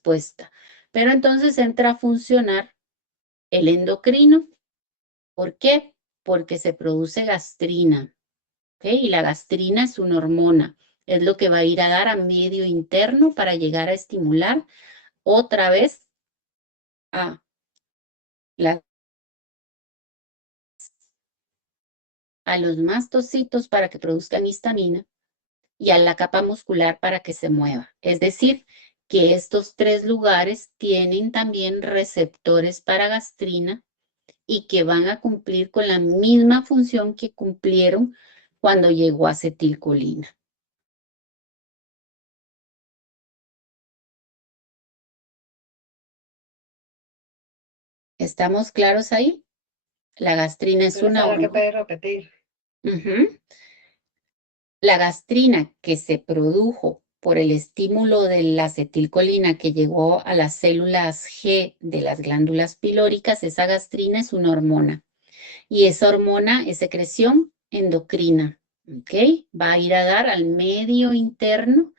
respuesta. Pero entonces entra a funcionar el endocrino. ¿Por qué? Porque se produce gastrina, ¿ok? Y la gastrina es una hormona. Es lo que va a ir a dar a medio interno para llegar a estimular otra vez a, la- a los mastocitos para que produzcan histamina y a la capa muscular para que se mueva. Es decir, que estos tres lugares tienen también receptores para gastrina y que van a cumplir con la misma función que cumplieron cuando llegó acetilcolina. ¿Estamos claros ahí? La gastrina es una Profesora, ¿qué hormona. puede repetir? La gastrina que se produjo por el estímulo de la acetilcolina que llegó a las células G de las glándulas pilóricas, esa gastrina es una hormona. Y esa hormona es secreción endocrina, ¿ok? Va a ir a dar al medio interno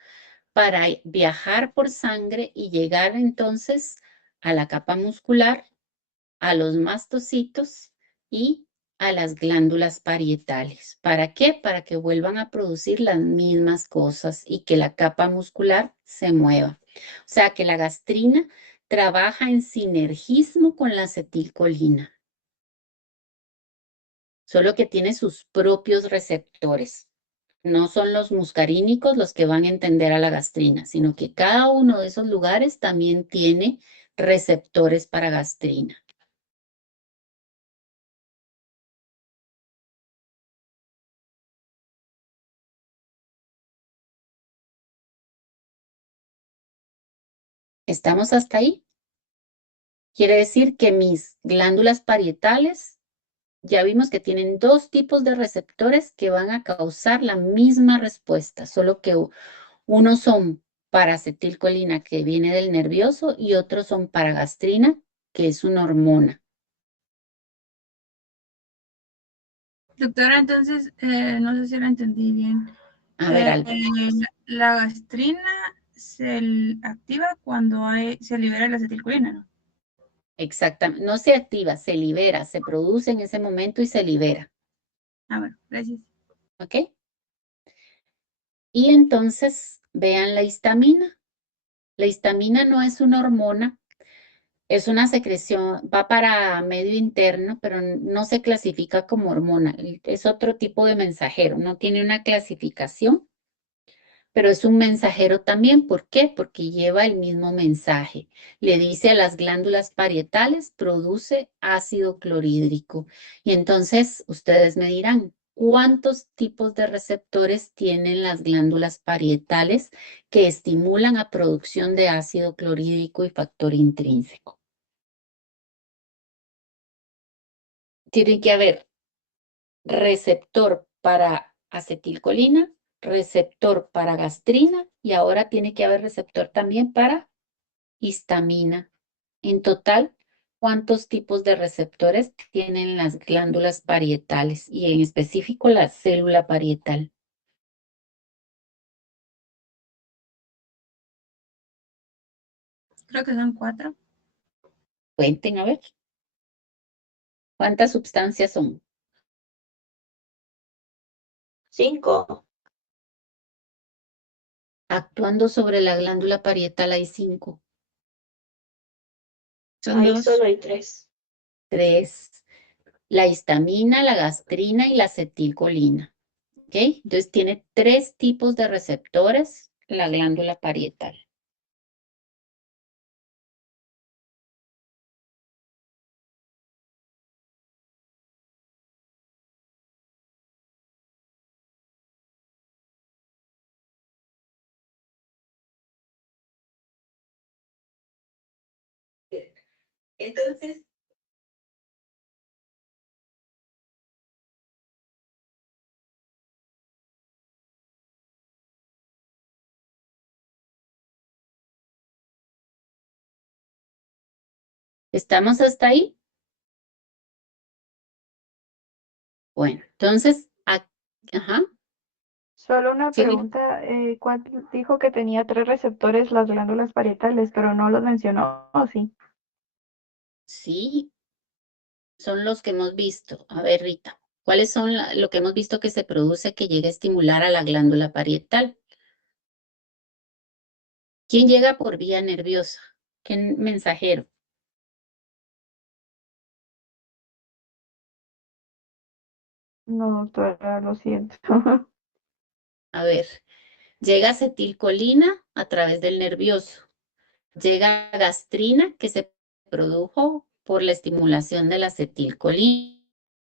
para viajar por sangre y llegar entonces a la capa muscular, a los mastocitos y a las glándulas parietales. ¿Para qué? Para que vuelvan a producir las mismas cosas y que la capa muscular se mueva. O sea que la gastrina trabaja en sinergismo con la acetilcolina, solo que tiene sus propios receptores. No son los muscarínicos los que van a entender a la gastrina, sino que cada uno de esos lugares también tiene receptores para gastrina. ¿Estamos hasta ahí? Quiere decir que mis glándulas parietales, ya vimos que tienen dos tipos de receptores que van a causar la misma respuesta, solo que unos son para acetilcolina que viene del nervioso y otros son para gastrina, que es una hormona. Doctora, entonces, no sé si lo entendí bien. A ver, Alba. La gastrina activa cuando se libera la acetilcolina, ¿no? Exactamente, no se activa, se libera, se produce en ese momento y se libera, Ah, bueno, gracias. ¿ok? Y entonces, vean la histamina. La histamina no es una hormona, es una secreción, va para medio interno, pero no se clasifica como hormona. Es otro tipo de mensajero, no tiene una clasificación, pero es un mensajero también. ¿Por qué? Porque lleva el mismo mensaje. Le dice a las glándulas parietales, produce ácido clorhídrico. Y entonces ustedes me dirán, ¿cuántos tipos de receptores tienen las glándulas parietales que estimulan a producción de ácido clorhídrico y factor intrínseco? Tiene que haber receptor para acetilcolina, receptor para gastrina y ahora tiene que haber receptor también para histamina. En total, ¿cuántos tipos de receptores tienen las glándulas parietales y en específico la célula parietal? Creo que son 4. Cuenten a ver, ¿cuántas sustancias son? 5. Actuando sobre la glándula parietal hay 5. Son Ahí 2. solo hay 3. 3. La histamina, la gastrina y la acetilcolina. ¿Ok? Entonces tiene 3 tipos de receptores la glándula parietal. Entonces, ¿estamos hasta ahí? Bueno, entonces, ajá, Solo una Sí, pregunta, ¿cuál dijo que tenía 3 receptores las glándulas parietales, pero no los mencionó? ¿O sí? sí, son los que hemos visto. A ver, Rita, ¿cuáles son lo que hemos visto que se produce que llega a estimular a la glándula parietal? ¿Quién llega por vía nerviosa? ¿Qué mensajero? No, doctora, lo siento. A ver, llega acetilcolina a través del nervioso. Llega gastrina que se produjo por la estimulación de la acetilcolina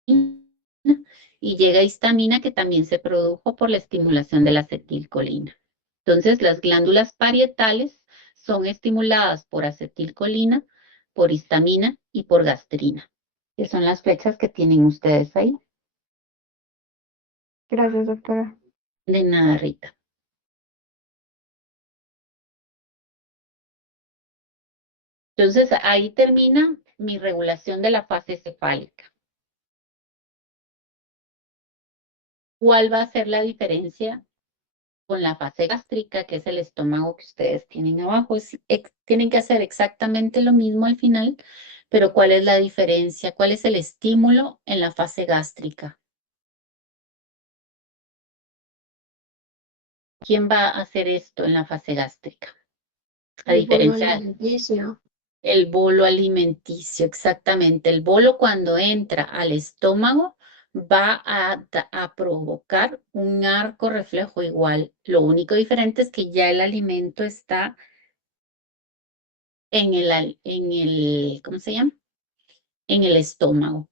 y llega histamina que también se produjo por la estimulación de la acetilcolina. Entonces, las glándulas parietales son estimuladas por acetilcolina, por histamina y por gastrina, que son las flechas que tienen ustedes ahí. Gracias, doctora. De nada, Rita. Entonces, ahí termina mi regulación de la fase cefálica. ¿Cuál va a ser la diferencia con la fase gástrica, que es el estómago que ustedes tienen abajo? Tienen que hacer exactamente lo mismo al final, pero ¿cuál es la diferencia? ¿Cuál es el estímulo en la fase gástrica? ¿Quién va a hacer esto en la fase gástrica? A El bolo diferencia, alimenticio. el bolo alimenticio, exactamente. El bolo cuando entra al estómago va a provocar un arco reflejo igual. Lo único diferente es que ya el alimento está ¿cómo se llama? En el estómago.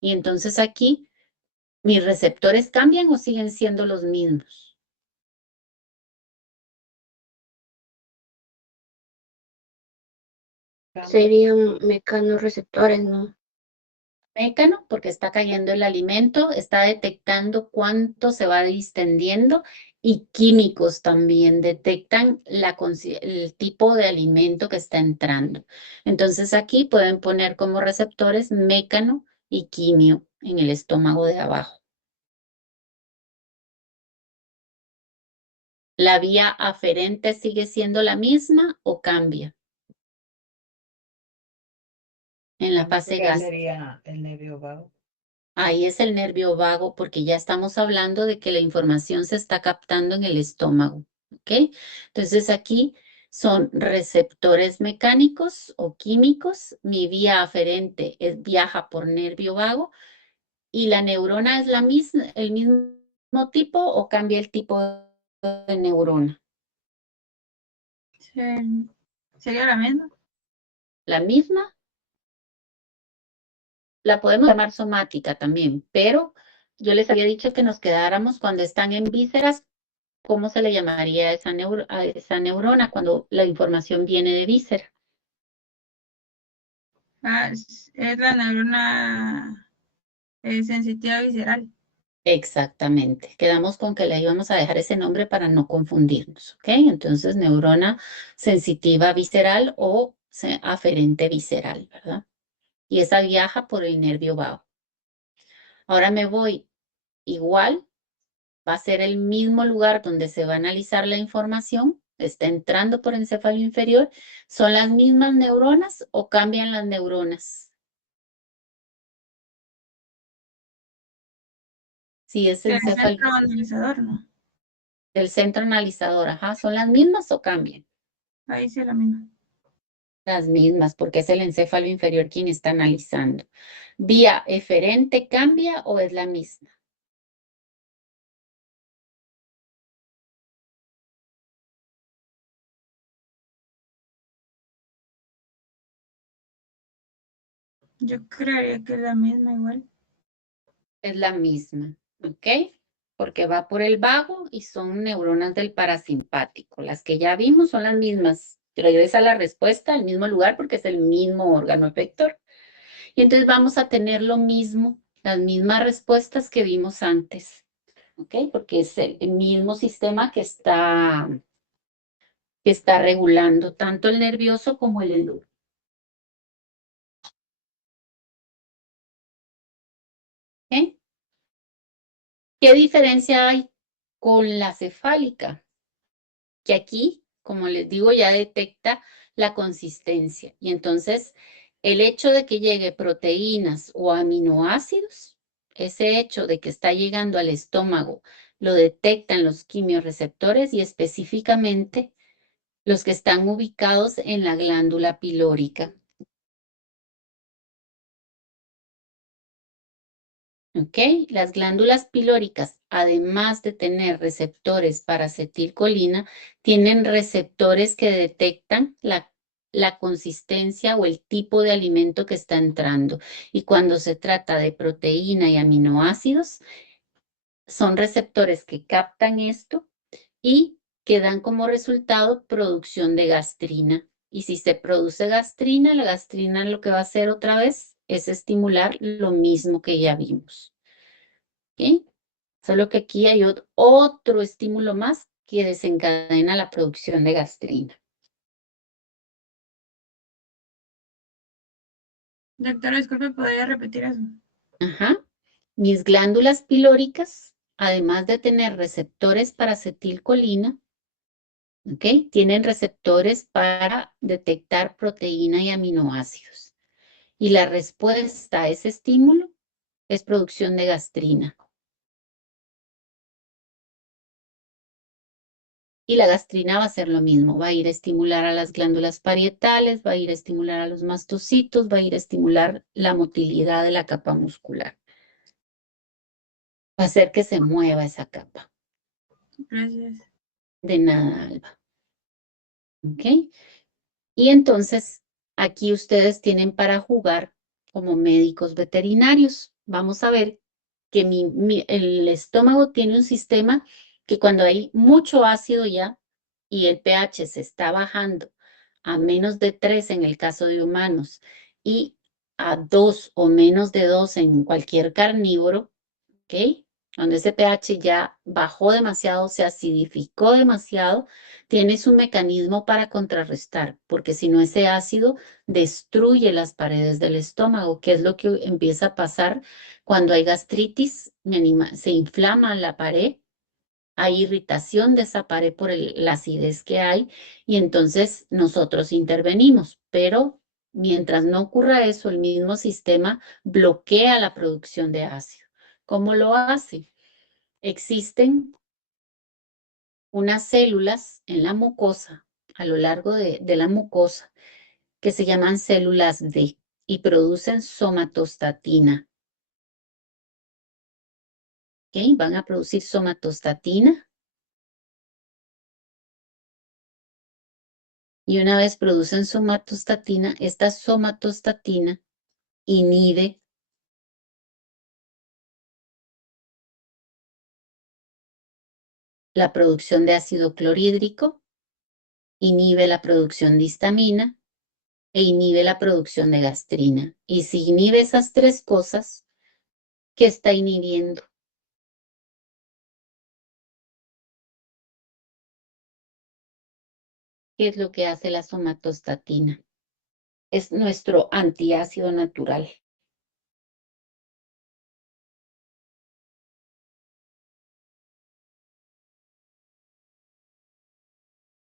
Y entonces aquí, ¿mis receptores cambian o siguen siendo los mismos? Serían mecanorreceptores, ¿no? Mécano, porque está cayendo el alimento, está detectando cuánto se va distendiendo y químicos también detectan el tipo de alimento que está entrando. Entonces aquí pueden poner como receptores mécano y quimio en el estómago de abajo. ¿La vía aferente sigue siendo la misma o cambia en la fase ¿Cuál gástrica? sería el nervio vago? Ahí es el nervio vago porque ya estamos hablando de que la información se está captando en el estómago, ¿ok? Entonces aquí son receptores mecánicos o químicos. Mi vía aferente viaja por nervio vago y la neurona es el mismo tipo o cambia el tipo de neurona. ¿Sería la misma? La misma. La podemos llamar somática también, pero yo les había dicho que nos quedáramos cuando están en vísceras. ¿Cómo se le llamaría a esa neurona cuando la información viene de víscera? Ah, es la neurona sensitiva visceral. Exactamente. Quedamos con que le íbamos a dejar ese nombre para no confundirnos, ¿ok? Entonces, neurona sensitiva visceral o aferente visceral, ¿verdad? Y esa viaja por el nervio vago. Ahora me voy igual, va a ser el mismo lugar donde se va a analizar la información, está entrando por encéfalo inferior, ¿son las mismas neuronas o cambian las neuronas? Sí, es El encéfalo, centro analizador, ¿no? el centro analizador, ajá, ¿son las mismas o cambian? Ahí sí es la misma. Las mismas, porque es el encéfalo inferior quien está analizando. ¿Vía eferente cambia o es la misma? Yo creería que es la misma igual. Es la misma, ¿ok? Porque va por el vago y son neuronas del parasimpático. Las que ya vimos son las mismas. Regresa la respuesta al mismo lugar porque es el mismo órgano efector. Y entonces vamos a tener lo mismo, las mismas respuestas que vimos antes, ¿ok? Porque es el mismo sistema que está regulando tanto el nervioso como el endocrino. ¿Ok? ¿Qué diferencia hay con la cefálica, que aquí, como les digo, ya detecta la consistencia. Y entonces, el hecho de que llegue proteínas o aminoácidos, ese hecho de que está llegando al estómago, lo detectan los quimiorreceptores y específicamente los que están ubicados en la glándula pilórica. ¿Ok? Las glándulas pilóricas, además de tener receptores para acetilcolina, tienen receptores que detectan la consistencia o el tipo de alimento que está entrando. Y cuando se trata de proteína y aminoácidos, son receptores que captan esto y que dan como resultado producción de gastrina. Y si se produce gastrina, la gastrina lo que va a hacer otra vez es estimular lo mismo que ya vimos. ¿Ok? Solo que aquí hay otro estímulo más que desencadena la producción de gastrina. Doctora, disculpe, ¿podría repetir eso? Ajá. Mis glándulas pilóricas, además de tener receptores para acetilcolina, ¿ok? Tienen receptores para detectar proteína y aminoácidos. Y la respuesta a ese estímulo es producción de gastrina. Y la gastrina va a hacer lo mismo, va a ir a estimular a las glándulas parietales, va a ir a estimular a los mastocitos, va a ir a estimular la motilidad de la capa muscular. Va a hacer que se mueva esa capa. Gracias. De nada, Alba. ¿Ok? Y entonces, aquí ustedes tienen para jugar como médicos veterinarios. Vamos a ver que el estómago tiene un sistema que cuando hay mucho ácido ya y el pH se está bajando a menos de 3 en el caso de humanos y a 2 o menos de 2 en cualquier carnívoro, ¿ok? Cuando ese pH ya bajó demasiado, se acidificó demasiado, tienes un mecanismo para contrarrestar, porque si no ese ácido destruye las paredes del estómago, que es lo que empieza a pasar cuando hay gastritis, se inflama la pared, hay irritación de esa pared por la acidez que hay y entonces nosotros intervenimos, pero mientras no ocurra eso, el mismo sistema bloquea la producción de ácido. ¿Cómo lo hace? Existen unas células en la mucosa, a lo largo de la mucosa, que se llaman células D y producen somatostatina. ¿Ok? Van a producir somatostatina y una vez producen somatostatina, esta somatostatina inhibe la producción de ácido clorhídrico, inhibe la producción de histamina e inhibe la producción de gastrina. Y si inhibe esas tres cosas, ¿qué está inhibiendo? ¿Qué es lo que hace la somatostatina? Es nuestro antiácido natural.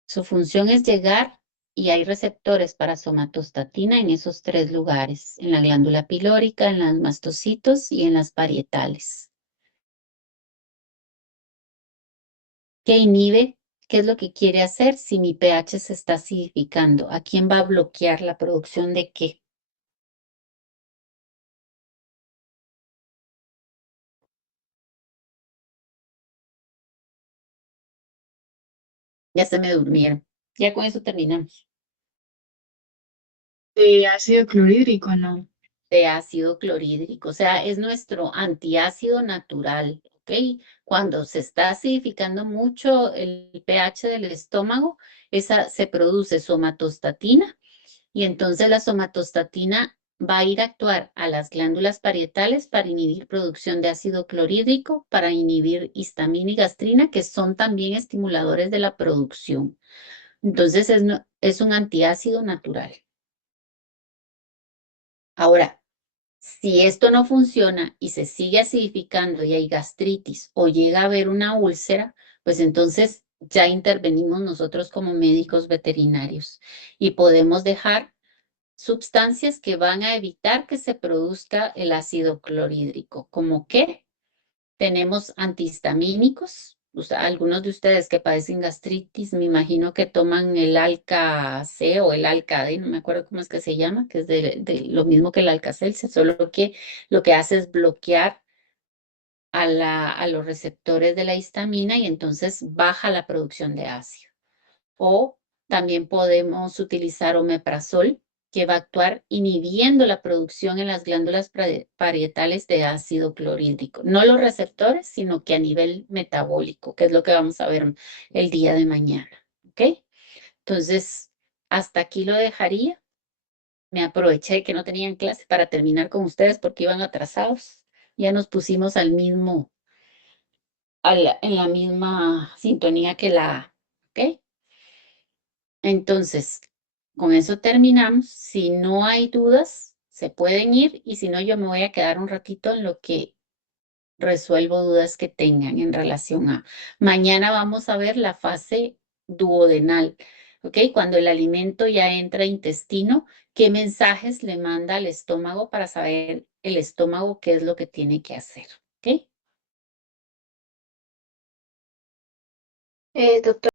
Su función es llegar y hay receptores para somatostatina en esos tres lugares, en la glándula pilórica, en los mastocitos y en las parietales. ¿Qué inhibe? ¿Qué es lo que quiere hacer si mi pH se está acidificando? ¿A quién va a bloquear la producción de qué? Ya se me durmieron. Ya con eso terminamos. De ácido clorhídrico, ¿no? De ácido clorhídrico, o sea, es nuestro antiácido natural, ¿ok? Cuando se está acidificando mucho el pH del estómago, se produce somatostatina y entonces la somatostatina va a ir a actuar a las glándulas parietales para inhibir producción de ácido clorhídrico, para inhibir histamina y gastrina, que son también estimuladores de la producción. Entonces es un antiácido natural. Ahora, Si esto no funciona y se sigue acidificando y hay gastritis o llega a haber una úlcera, pues entonces ya intervenimos nosotros como médicos veterinarios y podemos dejar sustancias que van a evitar que se produzca el ácido clorhídrico, como que tenemos antihistamínicos. O sea, algunos de ustedes que padecen gastritis, me imagino que toman el Alka-C o el Alka-D, no me acuerdo cómo es que se llama, que es de lo mismo que el Alka-Seltzer, solo que lo que hace es bloquear a los receptores de la histamina y entonces baja la producción de ácido. O también podemos utilizar omeprazol, que va a actuar inhibiendo la producción en las glándulas parietales de ácido clorhídrico. No los receptores, sino que a nivel metabólico, que es lo que vamos a ver el día de mañana. ¿Ok? Entonces, hasta aquí lo dejaría. Me aproveché que no tenían clase para terminar con ustedes porque iban atrasados. Ya nos pusimos al mismo, en la misma sintonía que la A. ¿Ok? Entonces, con eso terminamos. Si no hay dudas, se pueden ir y si no, yo me voy a quedar un ratito en lo que resuelvo dudas que tengan en relación a. Mañana vamos a ver la fase duodenal, ¿ok? Cuando el alimento ya entra a intestino, ¿qué mensajes le manda al estómago para saber el estómago qué es lo que tiene que hacer? ¿Ok? Doctor.